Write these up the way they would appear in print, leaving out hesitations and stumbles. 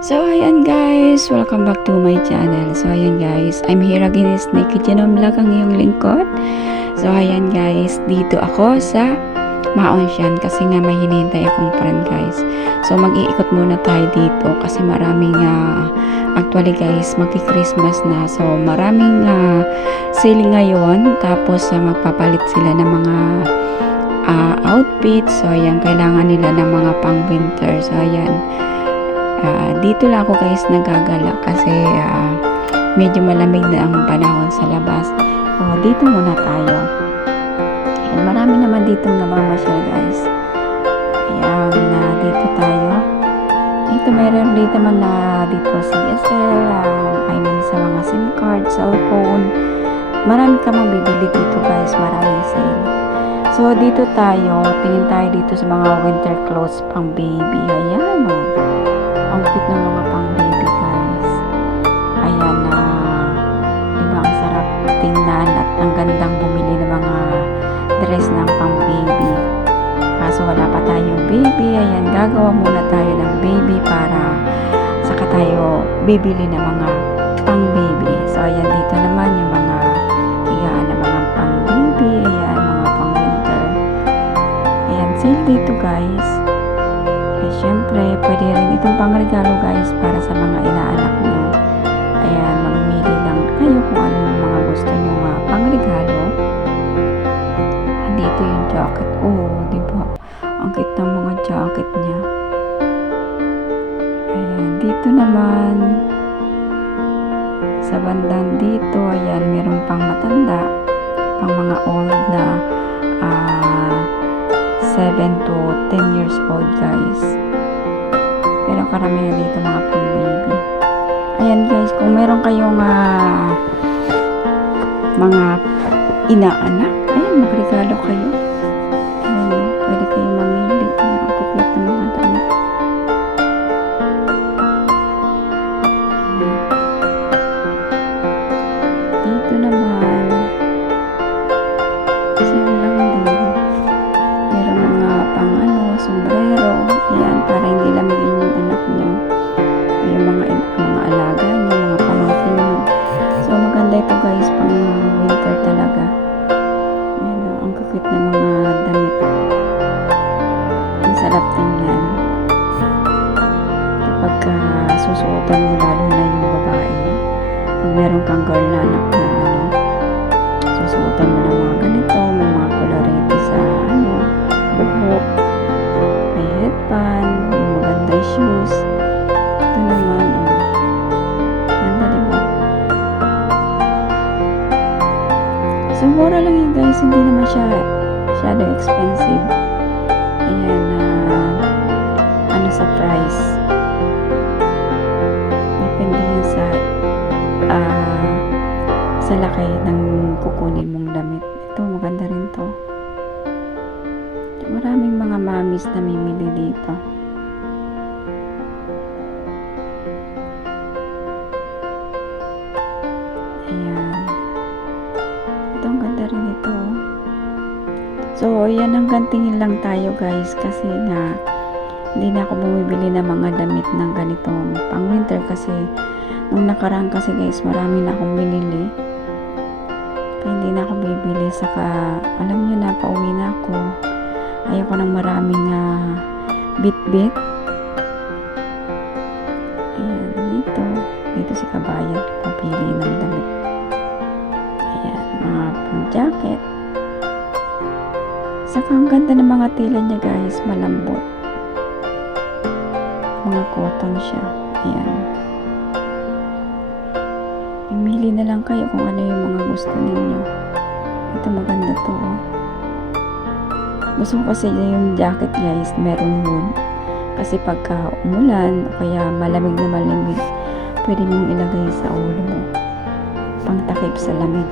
So ayan guys, welcome back to my channel. So ayan guys, I'm here again is Nikki Genome Vlog, ang iyong lingkod. So ayan guys, dito ako sa Maonsyan kasi nga may hinihintay akong friend guys. So mag-iikot muna tayo dito kasi maraming actually guys, magki-Christmas na. So maraming sale ngayon, tapos magpapalit sila ng mga outfits. So ayan, kailangan nila ng mga pang winter. So ayan, dito lang ako guys nagagala kasi medyo malamig na ang panahon sa labas. So dito muna tayo. Ayan, marami naman dito namamasyal guys. Ayan, dito tayo. Dito meron dito naman na dito CSL, I mean sa mga SIM card, cellphone. Marami ka mang bibili dito guys, maraming sale. So dito tayo, tingin tayo dito sa mga winter clothes pang baby. Ayan o. Ang cute ng mga pang baby guys. Ayan diba ang sarap tingnan at ang gandang bumili ng mga dress ng pang baby. Kaso wala pa tayong baby. Ayan, gagawa muna tayo ng baby para saka tayo bibili ng mga pang baby. So ayan, dito naman yung mga higaan ng mga pang baby. Ayan, mga pang winter. Ayan, sale dito guys. Siyempre, pwede rin itong pangregalo guys para sa mga inaanak nyo. Ayan, mamimili lang kayo kung ano yung mga gusto nyo pangregalo. Andito yung jacket. Oh, diba? Ang cute ng mga jacket niya. Ayan, dito naman sa bandang dito, ayan, meron pang matanda, pang mga old na 7 to 10 years old guys. Pero karamihan dito mga pang baby. Ayan guys, kung meron kayong mga inaanak, ayan, magregalo kayo. Ayan, pwede kayong mamili. Ayan, ang kupit ng mga damit. Ayan. Dito naman same lang din. Meron mga pang sombrero. Ayan, para hindi lamigin yung anak nyo. Yung mga alaga nyo, mga pamangkin nyo. So, maganda ito guys, pang winter talaga. Ayan, ang kakit na mga damit. Ang sarap tingnan. Kapag susuotan mo, lalo na yung babae. Pag meron kang girl na anak na susuotan mo ng mga ganito, may mga colorete sa buhok. May headband, may magandang shoes. Ito naman, ganda diba? So, mura lang yun guys, hindi naman siya masyado expensive. Ayan, sa price. Depende yan sa laki ng kukunin mong damit. Ito, maganda rin to. Maraming mga mamis na mimili dito. Ayan. Ito, ang ganda rin ito. So, ayan, hanggang tingin lang tayo guys kasi nga hindi na ako bumibili ng mga damit ng ganitong pang winter kasi nung nakaraan kasi guys, marami na akong binili. Kaya hindi na ako bibili. Saka, alam nyo na, pauwi na ako. Ayoko ng maraming bit-bit. Ayan, dito si kabayan, papili ng damit. Ayan, mga pang-jacket. Saka ang ganda ng mga tela niya guys, malambot. Mga cotton siya. Ayan. Pimili na lang kayo kung ano yung mga gusto ninyo. Ito maganda to. Gusto ko kasi yung jacket guys, meron hood. Kasi pagka umulan, o kaya malamig na malamig, pwede mong ilagay sa ulo mo. Pangtakip sa lamig.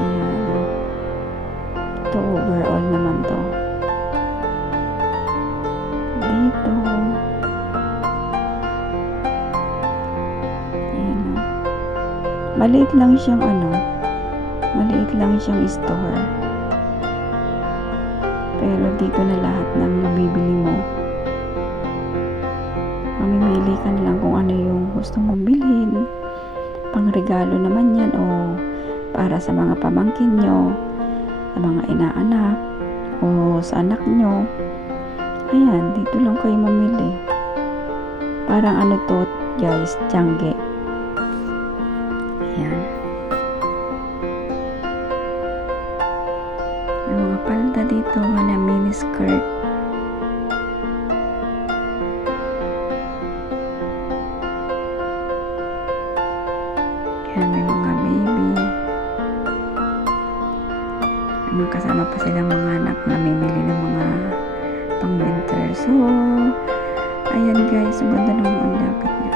Ayan. Ito, overall naman to. Dito. Ayan o. Maliit lang siyang maliit lang siyang store. Pero dito na lahat ng mabibili mo. Mamimili mamili ka na lang kung ano yung gusto mong bilhin. Pang regalo naman yan o para sa mga pamangkin nyo, sa mga inaanak o sa anak nyo. Ayan, dito lang kayo mamili. Parang ano to guys, tiyangge. Ayan. May mga palda dito, mga mini skirt. Ayan, may mga baby. May mga kasama pa silang mga anak na mimili ng mga pang winter. So, ayan guys, ang ganda ng ang jacket niya.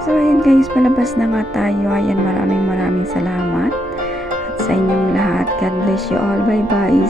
So, ayan guys, palabas na nga tayo. Ayan, maraming salamat. At sa inyong lahat, God bless you all. Bye bye.